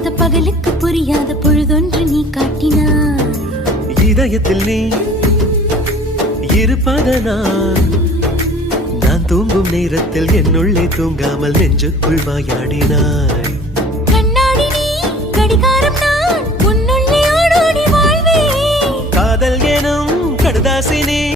புரியாத பகலுக்கு புரியாத பொழுதொன்று நீ காட்டினாய். இதயத்தில் நீ இருப்பதனால் நான் தூங்கும் நேரத்தில் என்னுள்ளே தூங்காமல் நெஞ்சுக்குள் வாயாடினாய். கண்ணாடி நீ கடிகாரம் நான் உன்னுள்ளே ஓடோடி வாழ்வே. காதல் எனும் கடுதாசினி